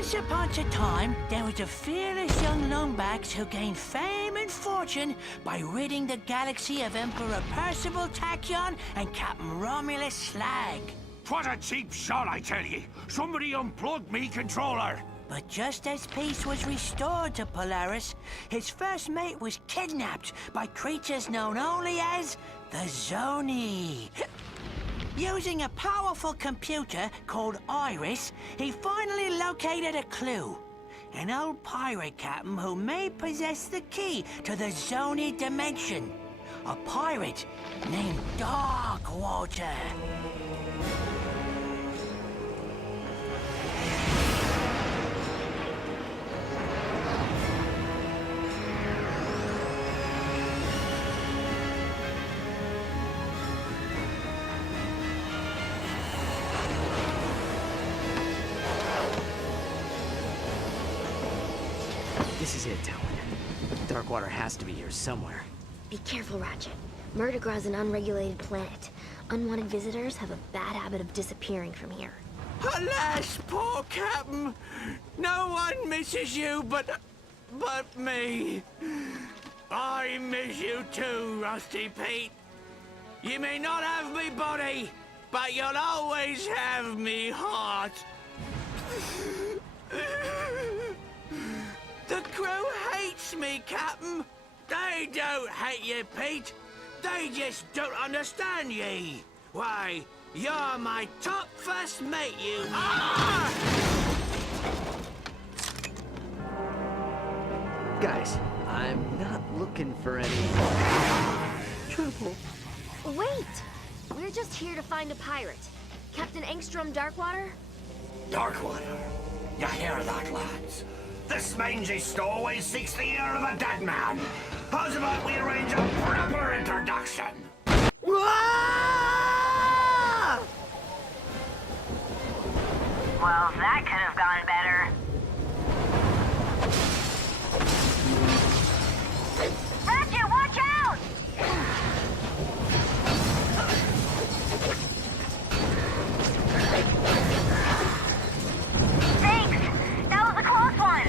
Once upon a time, there was a fearless young lungbags who gained fame and fortune by ridding the galaxy of Emperor Percival Tachyon and Captain Romulus Slag. What a cheap shot, I tell ye! Somebody unplugged me controller! But just as peace was restored to Polaris, his first mate was kidnapped by creatures known only as the Zoni. Using a powerful computer called Iris, he finally located a clue. An old pirate captain who may possess the key to the Zoni dimension. A pirate named Darkwater. This is it, Talon. Darkwater has to be here somewhere. Be careful, Ratchet. Murdergra's an unregulated planet. Unwanted visitors have a bad habit of disappearing from here. Alas, poor Captain! No one misses you but me. I miss you too, Rusty Pete. You may not have me body, but you'll always have me heart. The crew hates me, Captain. They don't hate you, Pete. They just don't understand ye. Why, you're my top first mate, you... Ah! Guys, I'm not looking for any trouble. Wait! We're just here to find a pirate. Captain Engstrom Darkwater? Darkwater. You hear that, lads? This mangy stowaway seeks the ear of a dead man. How's about we arrange a proper introduction? Ah! Well, that could have gone better. Ratchet, watch out! Thanks! That was a close one!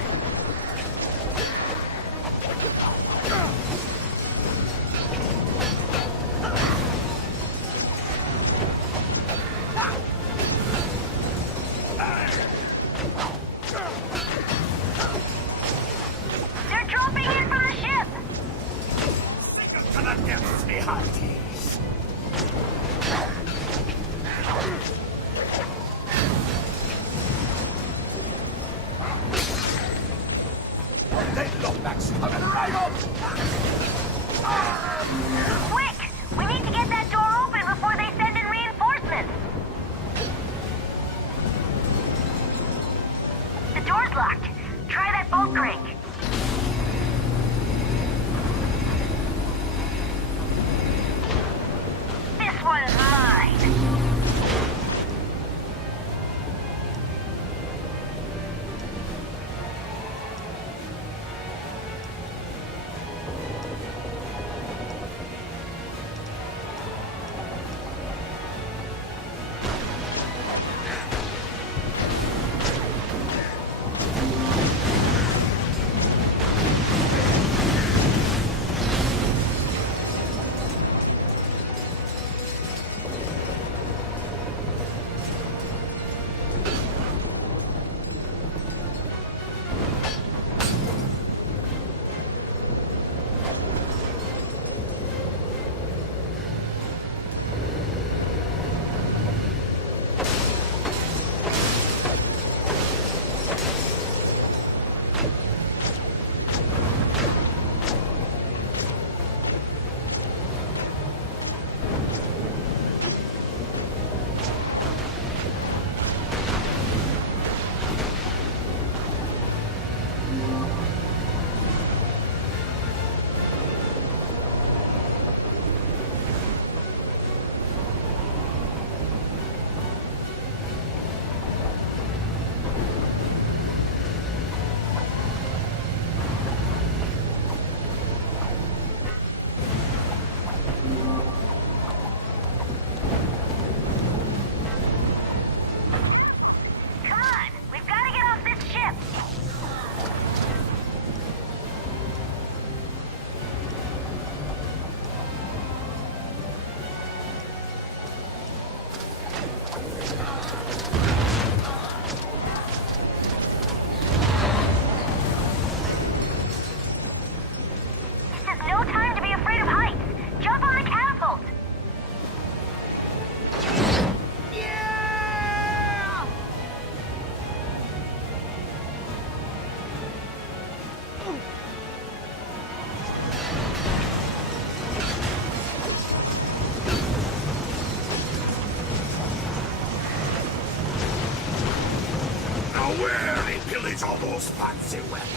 Swear they pillage all those fancy weapons.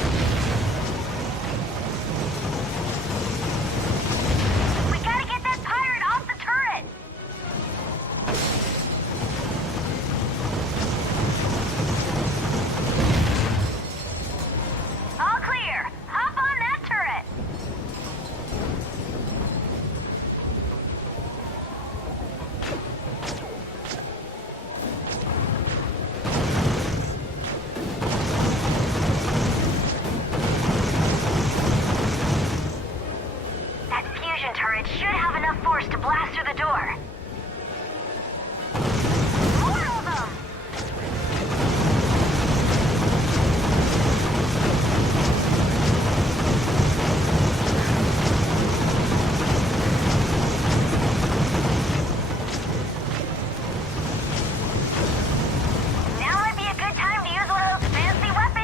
We gotta get that pirate off the turret! All clear! Hop on that turret! That fusion turret should have enough force to blast through the door. More of them! Now might be a good time to use one of those fancy weapons!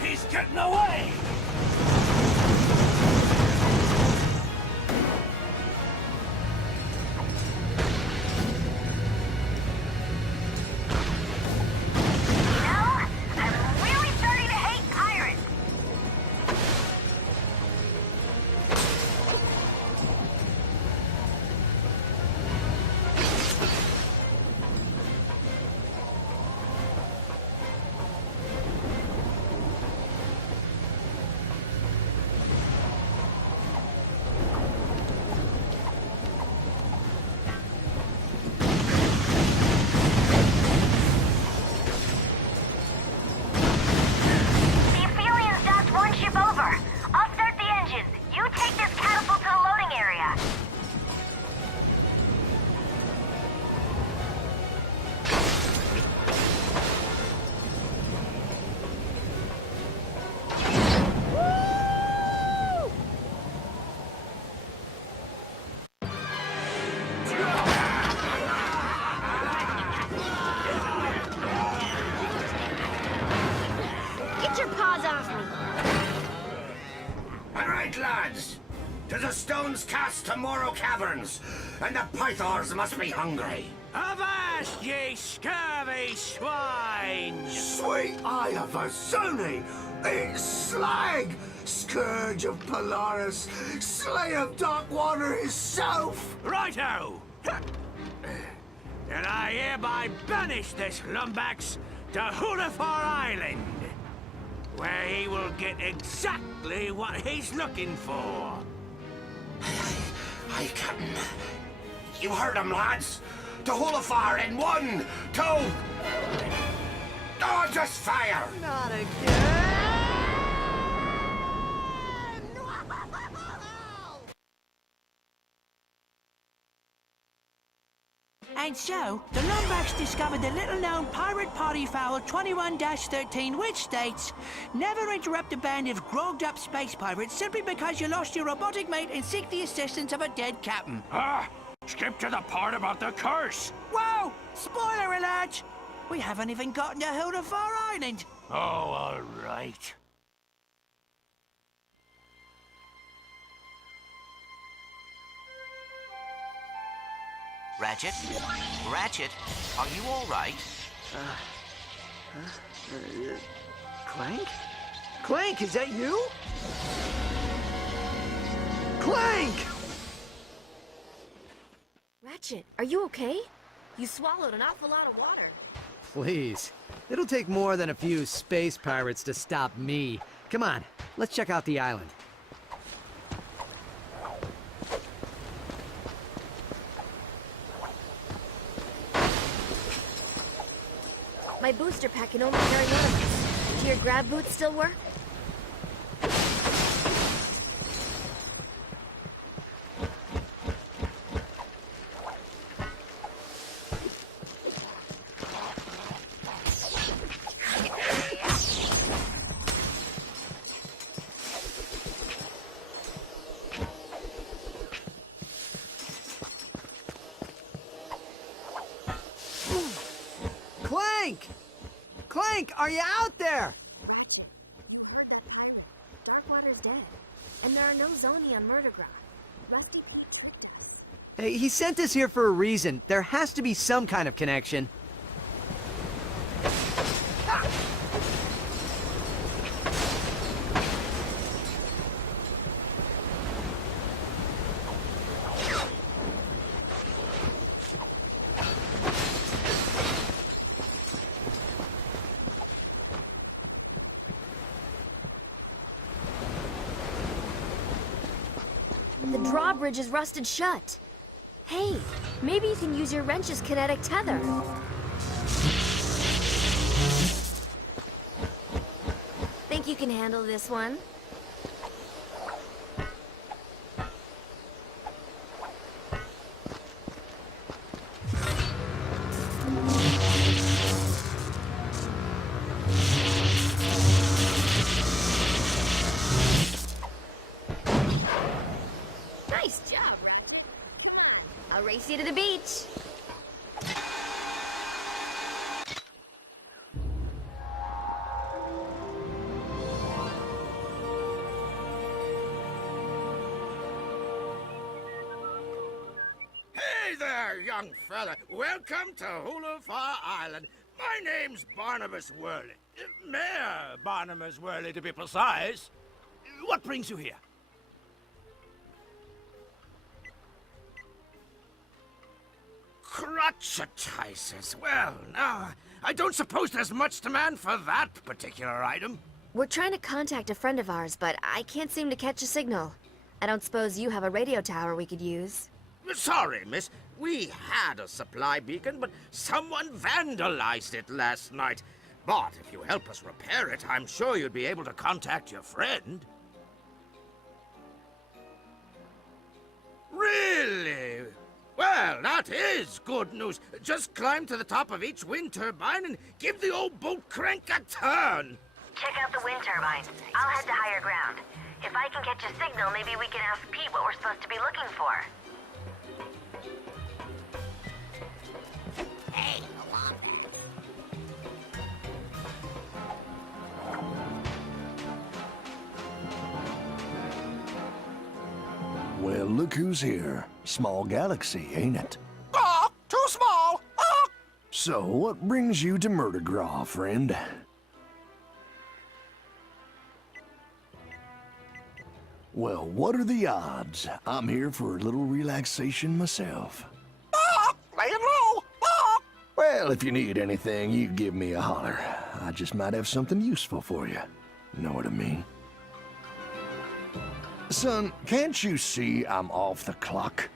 He's getting away! You know, I'm really starting to hate pirates. The Aphelions docked one ship over. I'll start the engines. You take this catapult to the loading area. Get your paws off me! All right, lads. To the stones cast tomorrow caverns, and the pythons must be hungry. Avast, ye scurvy swine! Sweet eye of a Zony! It's Slag! Scourge of Polaris! Slay of Darkwater himself! Righto! Then I hereby banish this lumbax to Hulafar Island, where he will get exactly what he's looking for. Aye, Captain. You heard him, lads. To Hulafar in 1, 2... Oh, just fire! Not again! And so, the Lombax discovered the little-known pirate party foul 21-13, which states, never interrupt a band of grogged-up space pirates simply because you lost your robotic mate and seek the assistance of a dead captain. Ah! Skip to the part about the curse! Whoa! Spoiler alert! We haven't even gotten to Hulafar Island. Oh, all right. Ratchet? Ratchet, are you all right? Clank? Clank, is that you? Clank! Ratchet, are you okay? You swallowed an awful lot of water. Please. It'll take more than a few space pirates to stop me. Come on, let's check out the island. My booster pack can only carry one of us. Do your grab boots still work? are you out there? Ratchet, we heard that pirate. Darkwater's dead. And there are no Zoni on Murdergra. Rusty... Hey, he sent us here for a reason. There has to be some kind of connection. The drawbridge is rusted shut. Hey, maybe you can use your wrench's kinetic tether. Think you can handle this one? Nice job, Ratchet. I'll race you to the beach. Hey there, young fella. Welcome to Hulafar Island. My name's Barnabas Worley. Mayor Barnabas Worley, to be precise. What brings you here? Crotchetizers. Well, now, I don't suppose there's much demand for that particular item. We're trying to contact a friend of ours, but I can't seem to catch a signal. I don't suppose you have a radio tower we could use. Sorry, miss. We had a supply beacon, but someone vandalized it last night. But if you help us repair it, I'm sure you'd be able to contact your friend. Really? Well, that is good news. Just climb to the top of each wind turbine and give the old boat crank a turn. Check out the wind turbine. I'll head to higher ground. If I can catch a signal, maybe we can ask Pete what we're supposed to be looking for. Hey, along Well, look who's here. Small galaxy, ain't it? Ah, too small. Ah. So, what brings you to Murdergra, friend? Well, what are the odds? I'm here for a little relaxation myself. Ah, laying low. Ah. Well, if you need anything, you give me a holler. I just might have something useful for you. Know what I mean? Son, can't you see I'm off the clock?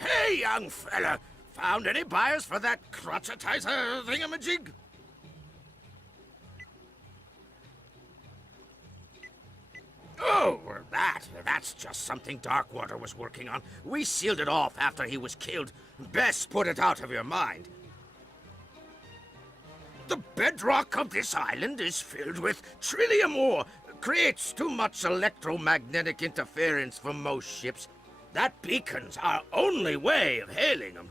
Hey, young fella. Found any buyers for that crotchetizer thingamajig? Oh, well, that's just something Darkwater was working on. We sealed it off after he was killed. Best put it out of your mind. The bedrock of this island is filled with trillium ore. Creates too much electromagnetic interference for most ships. That beacon's our only way of hailing them.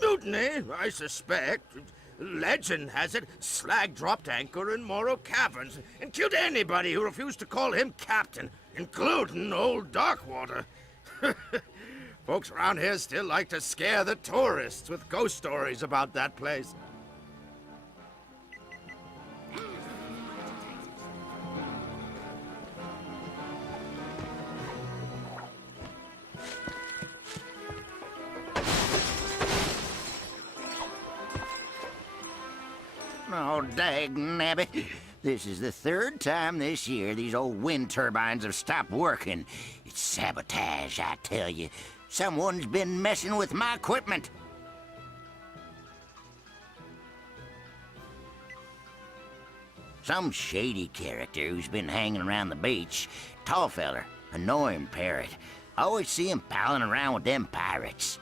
Mutiny, I suspect. Legend has it, Slag dropped anchor in Morrow Caverns and killed anybody who refused to call him captain, including old Darkwater. Folks around here still like to scare the tourists with ghost stories about that place. Oh, dagnabbit. This is the third time this year these old wind turbines have stopped working. It's sabotage, I tell you. Someone's been messing with my equipment. Some shady character who's been hanging around the beach. Tall feller, annoying parrot. Always see him palling around with them pirates.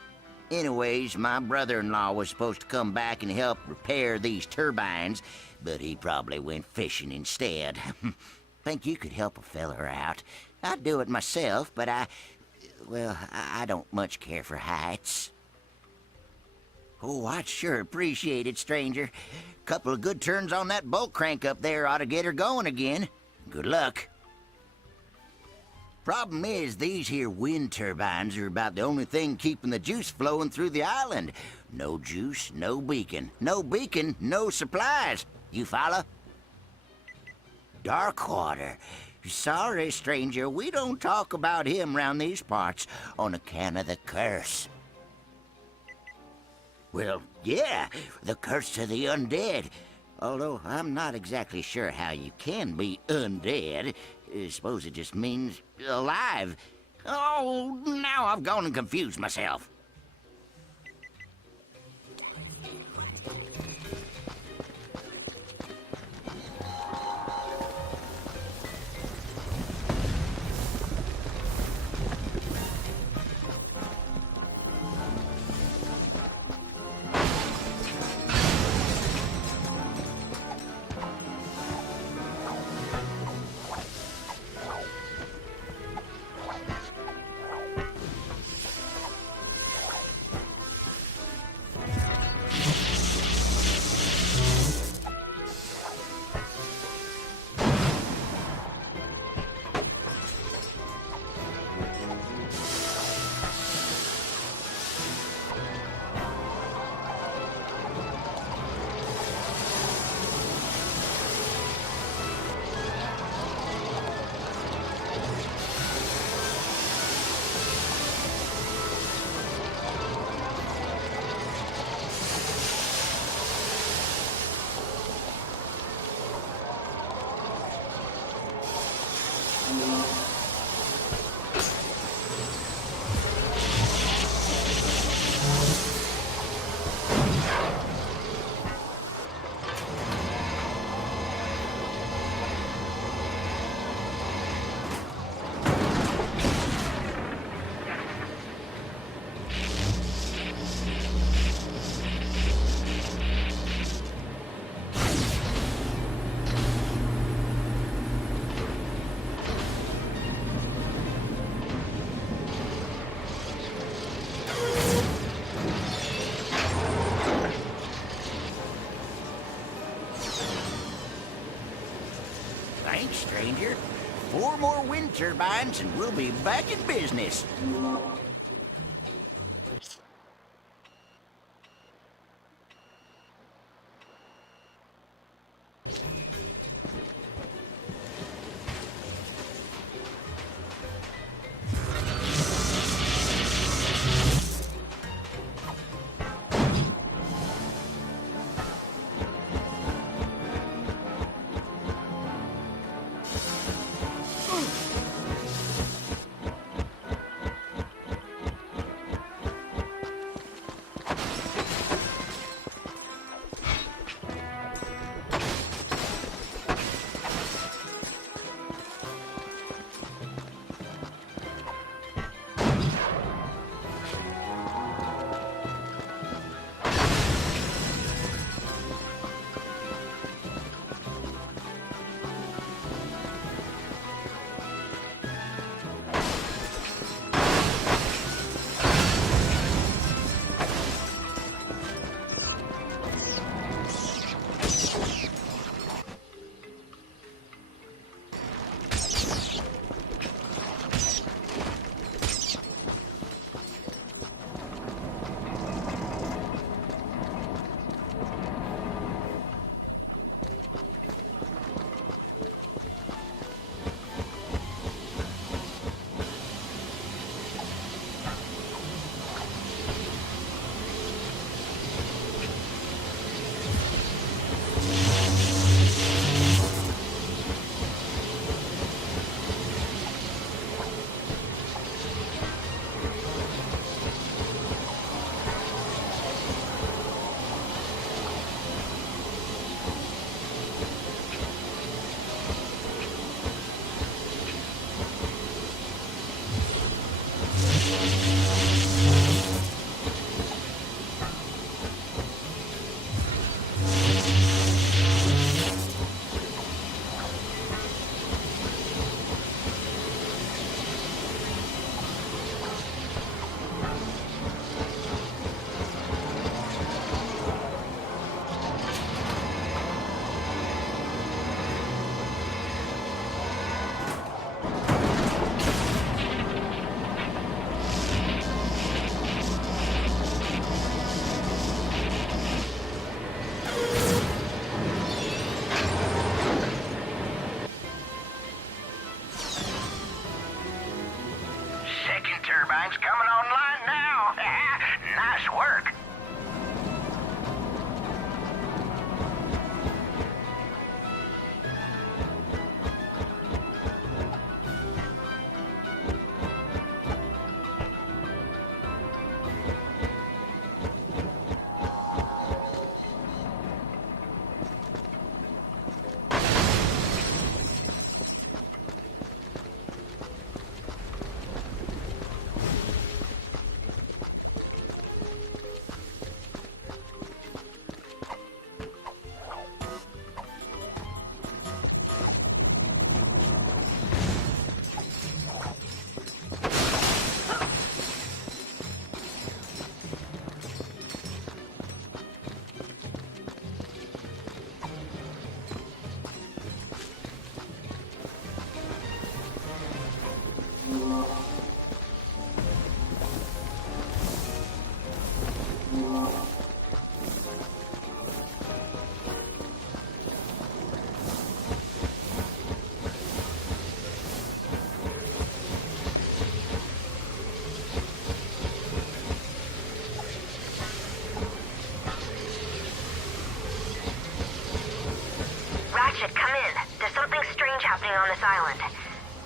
Anyways, my brother-in-law was supposed to come back and help repair these turbines, but he probably went fishing instead. Think you could help a feller out. I'd do it myself, but I don't much care for heights. Oh, I'd sure appreciate it, stranger. Couple of good turns on that bolt crank up there ought to get her going again. Good luck. Problem is, these here wind turbines are about the only thing keeping the juice flowing through the island. No juice, no beacon. No beacon, no supplies. You follow? Darkwater. Sorry, stranger, we don't talk about him round these parts on account of the curse. Well, yeah, the curse of the undead. Although I'm not exactly sure how you can be undead. I suppose it just means alive. Oh, now I've gone and confused myself. Thanks, stranger. 4 more wind turbines and we'll be back in business. pipeline's coming online now. Nice work. Ratchet, come in. There's something strange happening on this island.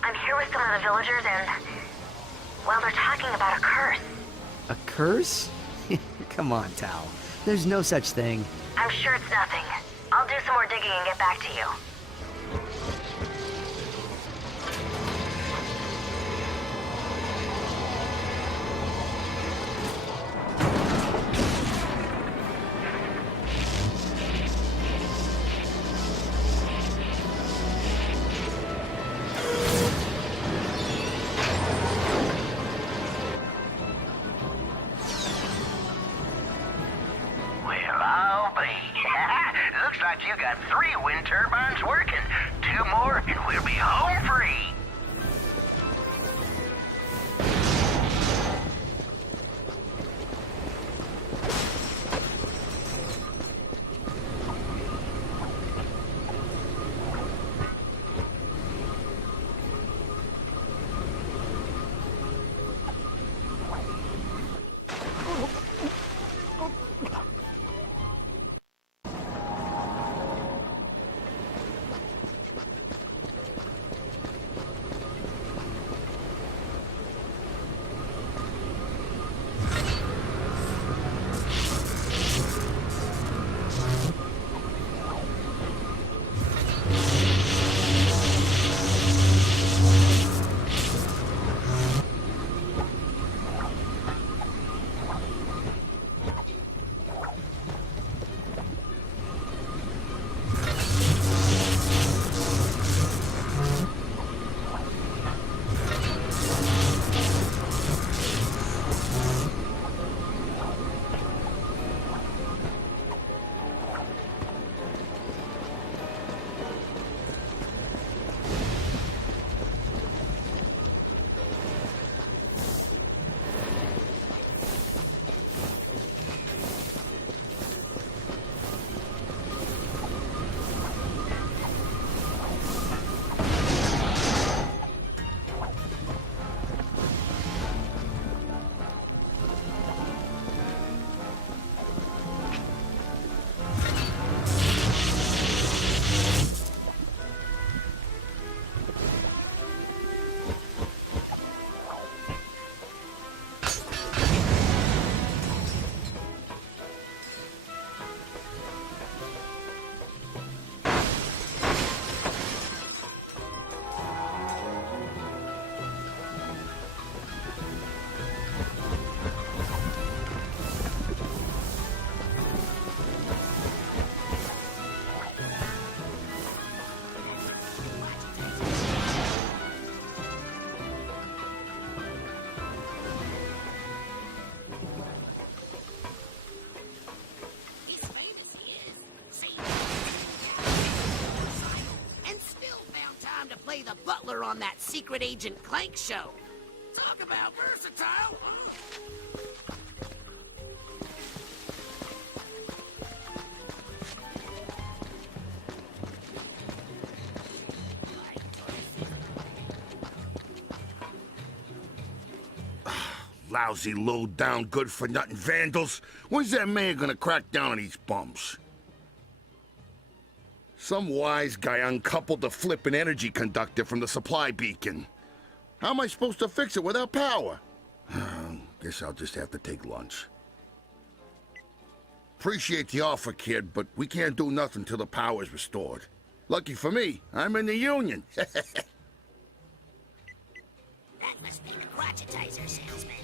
I'm here with some of the villagers and... well, they're talking about a curse. A curse? Come on, Tal. There's no such thing. I'm sure it's nothing. I'll do some more digging and get back to you. Well, I'll be. Looks like you got 3 wind turbines working. 2 more and we'll be home free. Play the butler on that Secret Agent Clank show. Talk about versatile. Lousy, low-down, good-for-nothing vandals. When's that man gonna crack down on these bums? Some wise guy uncoupled the flippin' energy conductor from the supply beacon. How am I supposed to fix it without power? Guess I'll just have to take lunch. Appreciate the offer, kid, but we can't do nothing till the power's restored. Lucky for me, I'm in the Union. That must be the crotchetizer salesman.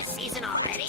tourist season already?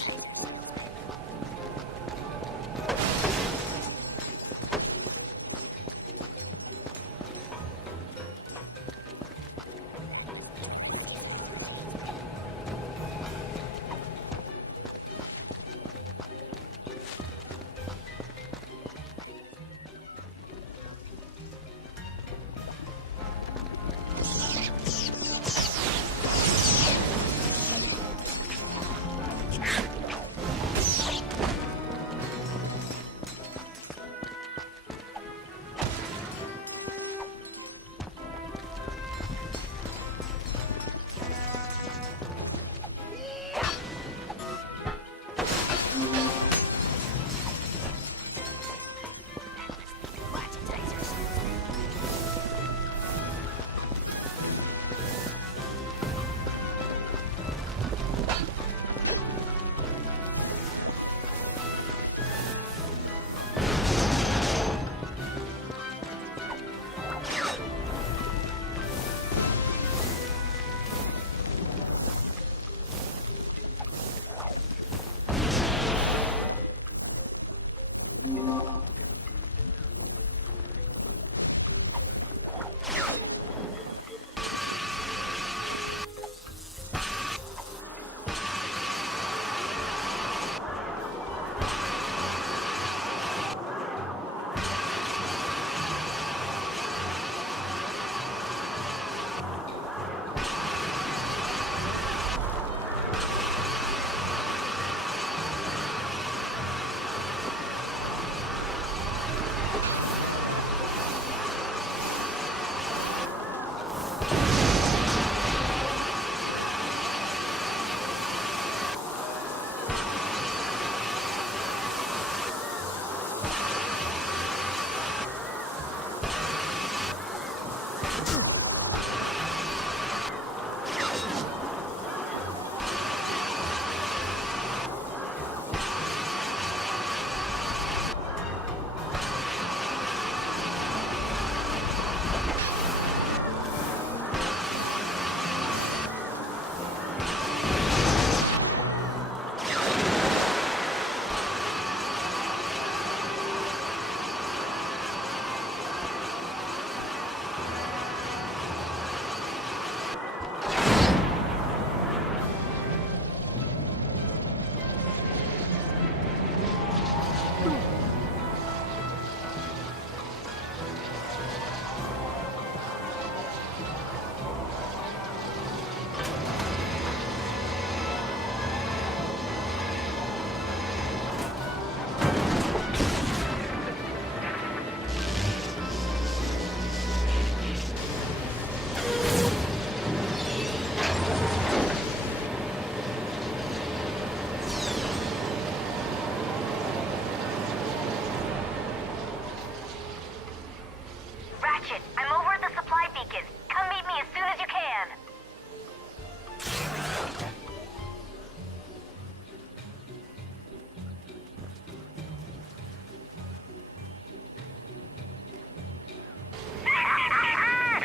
Ratchet, I'm over at the supply beacon. Come meet me as soon as you can.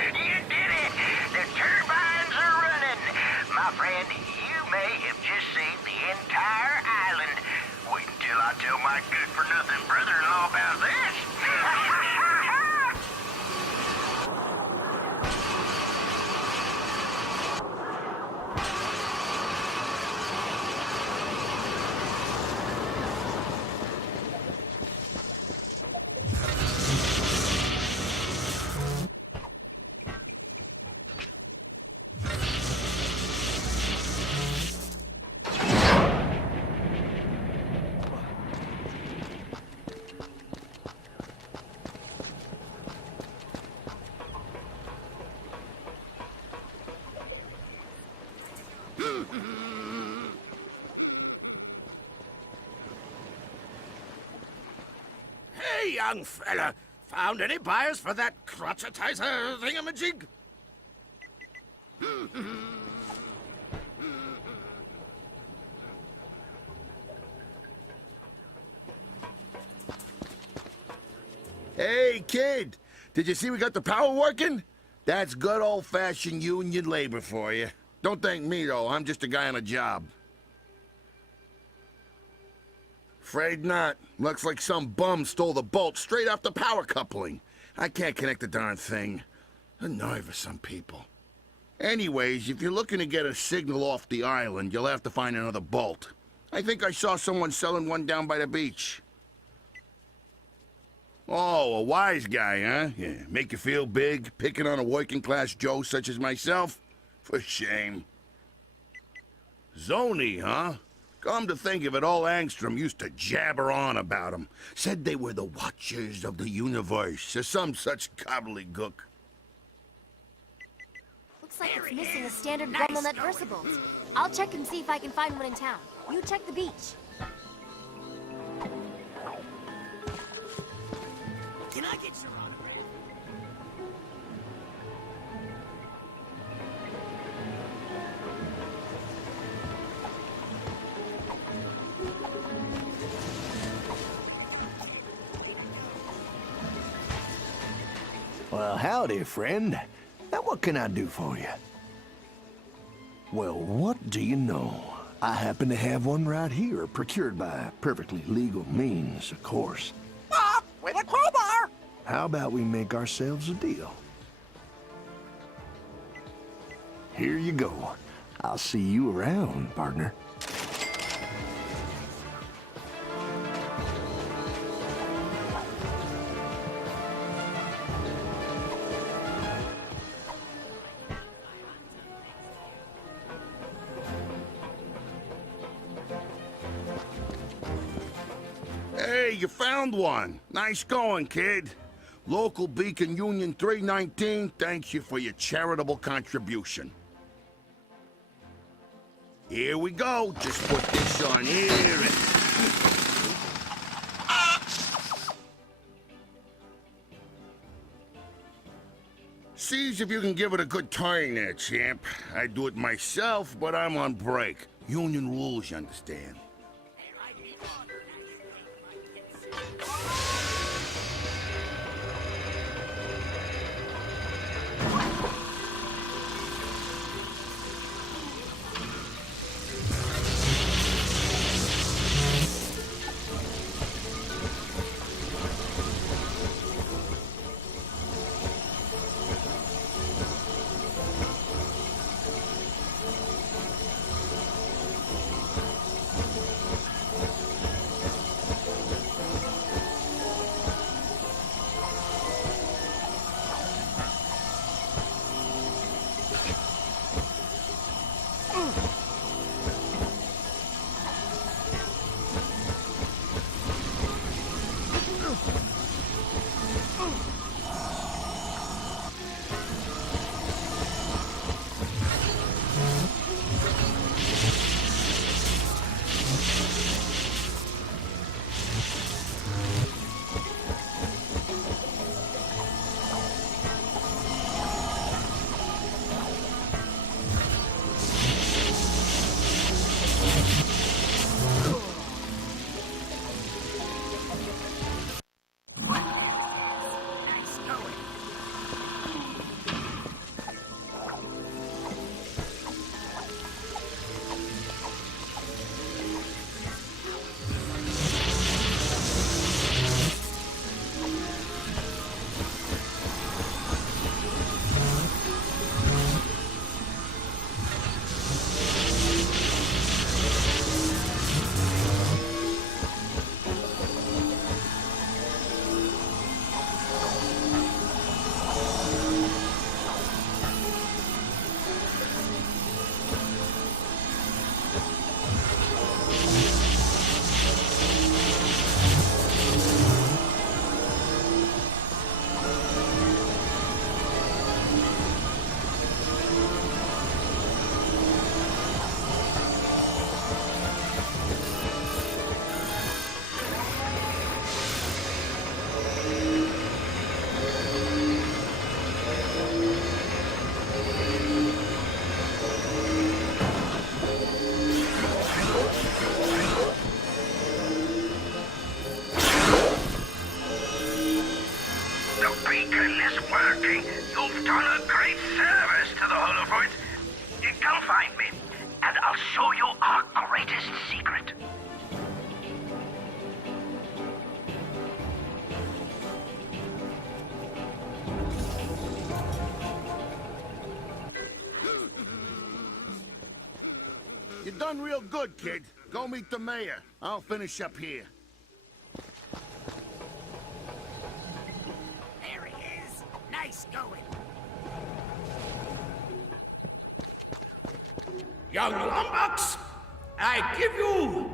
You did it! The turbines are running! My friend, you may have just saved the entire island. Wait until I tell my good-for-nothing brother-in-law about this. Hey, young fella, found any buyers for that crotchetizer thingamajig? Hey, kid! Did you see we got the power working? That's good old-fashioned union labor for you. Don't thank me, though. I'm just a guy on a job. Afraid not. Looks like some bum stole the bolt straight off the power coupling. I can't connect the darn thing. The nerve of some people. Anyways, if you're looking to get a signal off the island, you'll have to find another bolt. I think I saw someone selling one down by the beach. Oh, a wise guy, huh? Yeah, make you feel big, picking on a working-class Joe such as myself? For shame. Zoni, huh? Come to think of it, all Angstrom used to jabber on about them. Said they were the Watchers of the Universe, or some such gobbledygook. Looks like it's missing a standard bundle net versibles. I'll check and see if I can find one in town. You check the beach. Can I get your autograph? Well, howdy, friend. Now, what can I do for you? Well, what do you know? I happen to have one right here, procured by perfectly legal means, of course. With a crowbar! How about we make ourselves a deal? Here you go. I'll see you around, partner. Hey, you found one. Nice going, kid. Local Beacon Union 319 thanks you for your charitable contribution. Here we go. Just put this on here and... Sees if you can give it a good turn there, champ. I'd do it myself, but I'm on break. Union rules, you understand. done real good, kid. Go meet the mayor. I'll finish up here. There he is. Nice going. Young lumbucks, I give you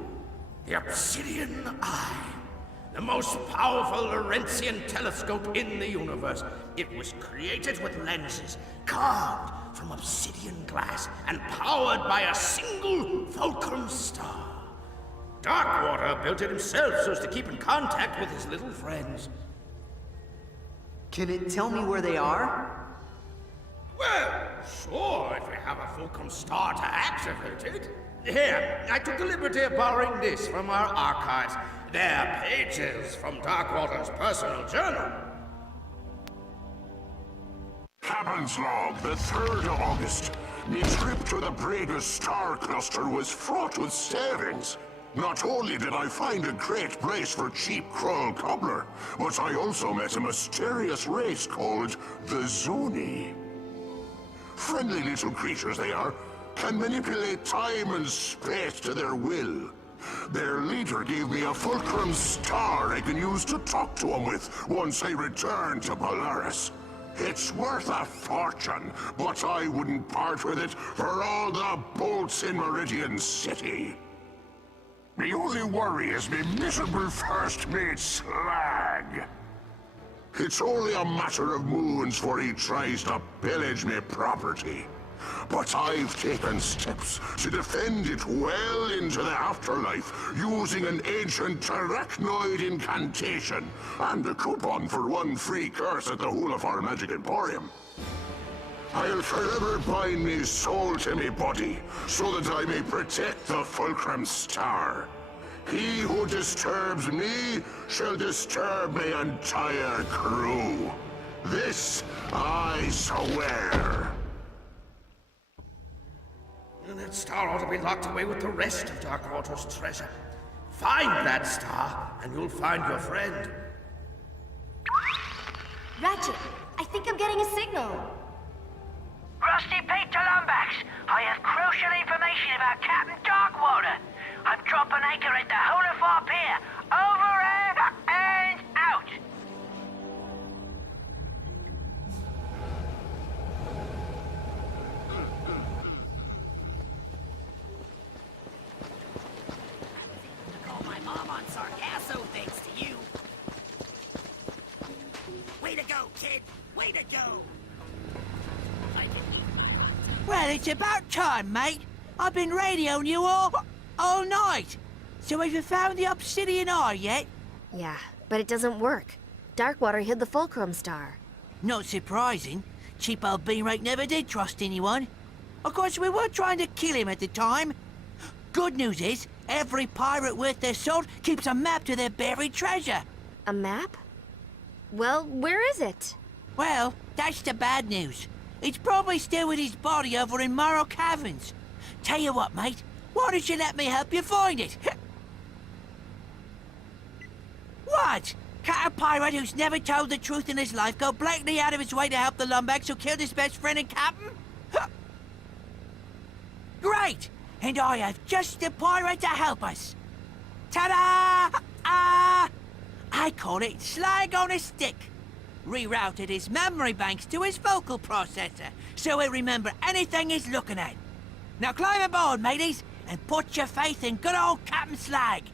the Obsidian Eye, the most powerful Laurentian telescope in the universe. It was created with lenses carved from obsidian glass and powered by a single fulcrum star. Darkwater built it himself so as to keep in contact with his little friends. Can it tell me where they are? Well, sure, if we have a fulcrum star to activate it. Here, I took the liberty of borrowing this from our archives. They're pages from Darkwater's personal journal. Captain's log, the 3rd of August. My trip to the Bragus star cluster was fraught with savings. Not only did I find a great place for cheap Krull cobbler, but I also met a mysterious race called the Zuni. Friendly little creatures they are, can manipulate time and space to their will. Their leader gave me a fulcrum star I can use to talk to him with once I return to Polaris. It's worth a fortune, but I wouldn't part with it for all the bolts in Meridian City. The only worry is me miserable first mate Slag. It's only a matter of moons before he tries to pillage me property. But I've taken steps to defend it well into the afterlife using an ancient arachnoid incantation and a coupon for 1 free curse at the Hulafar Magic Emporium. I'll forever bind me soul to me body so that I may protect the Fulcrum Star. He who disturbs me shall disturb my entire crew. This I swear. That star ought to be locked away with the rest of Darkwater's treasure. Find that star, and you'll find your friend. Ratchet, I think I'm getting a signal. Rusty Pete to Lumbax. I have crucial information about Captain Darkwater. I'm dropping anchor at the Hulafar Pier. Over and out. Call my mom on Sargasso thanks to you. Way to go, kid. Way to go. Well, it's about time, mate. I've been radioing you all night. So have you found the Obsidian Eye yet? Yeah, but it doesn't work. Darkwater hid the Fulcrum Star. Not surprising. Cheap old Beanrake never did trust anyone. Of course, we were trying to kill him at the time. Good news is, every pirate worth their salt keeps a map to their buried treasure. A map? Well, where is it? Well, that's the bad news. It's probably still with his body over in Morrow Caverns. Tell you what, mate, why don't you let me help you find it? What? Can't a pirate who's never told the truth in his life go blatantly out of his way to help the lumbags who killed his best friend and captain? Great! And I have just the pirate to help us. Ta-da! I call it Slag on a Stick. Rerouted his memory banks to his vocal processor, so he'll remember anything he's looking at. Now climb aboard, mateys, and put your faith in good old Captain Slag.